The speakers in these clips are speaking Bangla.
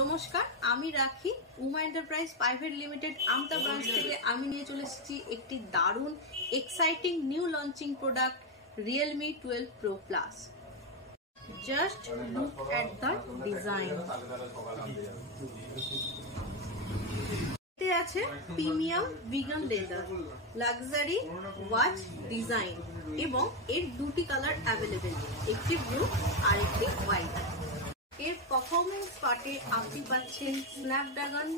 নমস্কার, আমি রাখি উমা এন্টারপ্রাইজ প্রাইভেট লিমিটেড আমতা ব্রাঞ্চ থেকে আমি নিয়ে চলে এসেছি একটি দারুণ exciting new launching product Realme 12 Pro Plus। Just look at the design। এতে আছে premium vegan leather, luxury watch design এবং এর দুটি কালার অ্যাভেলেবেল, একটি ব্লু আর একটি হোয়াইট। এর পারফরমেন্স পার্টে আপনি পাচ্ছেন স্ন্যাপড্রাগন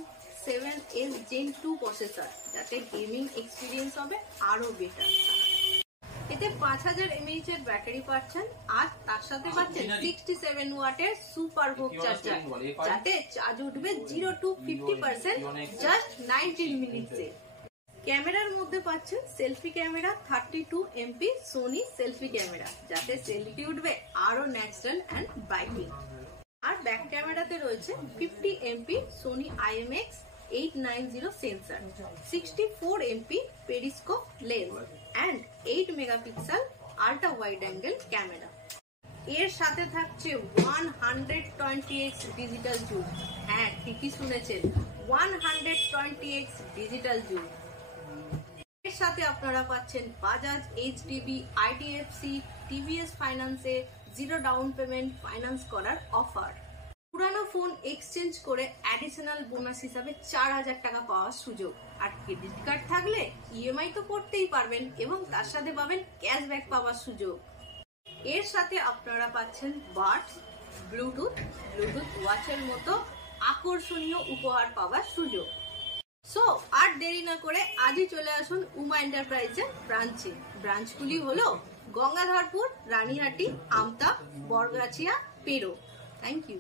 7S Gen 2 প্রসেসর, যাতে গেমিং এক্সপিরিয়েন্স হবে আরো বেটার। এতে 5000 mAh এর ব্যাটারি পাচ্ছেন আর তার সাথে পাচ্ছেন 67 ওয়াটের সুপার ভোগ চার্জার, যাতে চার্জ উঠবে 0 to 50% জাস্ট 19 মিনিটসে। ক্যামেরার মধ্যে পাচ্ছেন selfie camera 32 MP Sony selfie camera, যাতে সেলফি উঠবে আরো ন্যাচারাল এন্ড ব্রাইটিং। আর ব্যাক ক্যামেরাতে রয়েছে 50 MP Sony IMX 890 sensor, 64 MP periscope lens and 8 megapixel ultra wide angle camera. এর সাথে থাকছে 120x ডিজিটাল জুম। হ্যাঁ, ঠিকই শুনেছেন, 120x ডিজিটাল জুম। এর সাথে আপনারা পাচ্ছেন বাজাজ, HDB, IDFC, TVS ফাইন্যান্সে 0 ডাউন পেমেন্ট ফাইন্যান্স করার অফার। পুরানো ফোন এক্সচেঞ্জ করে অ্যাডিশনাল বোনাস হিসাবে 4000 টাকা পাওয়ার সুযোগ। আর ক্রেডিট কার্ড থাকলে EMI তো করতেই পারবেন এবং তার সাথে পাবেন ক্যাশব্যাক পাওয়ার সুযোগ। এর সাথে আপনারা পাচ্ছেন বাডস, ব্লুটুথ ওয়াচের মতো আকর্ষণীয় উপহার পাওয়ার সুযোগ। সো আর দেরি না করে আজই চলে আসুন উমা এন্টারপ্রাইজের ব্রাঞ্চে। ব্রাঞ্চগুলি হলো গঙ্গাধরপুর, রানীহাটি, আমতা, বরগাছিয়া, পেরো। Thank you.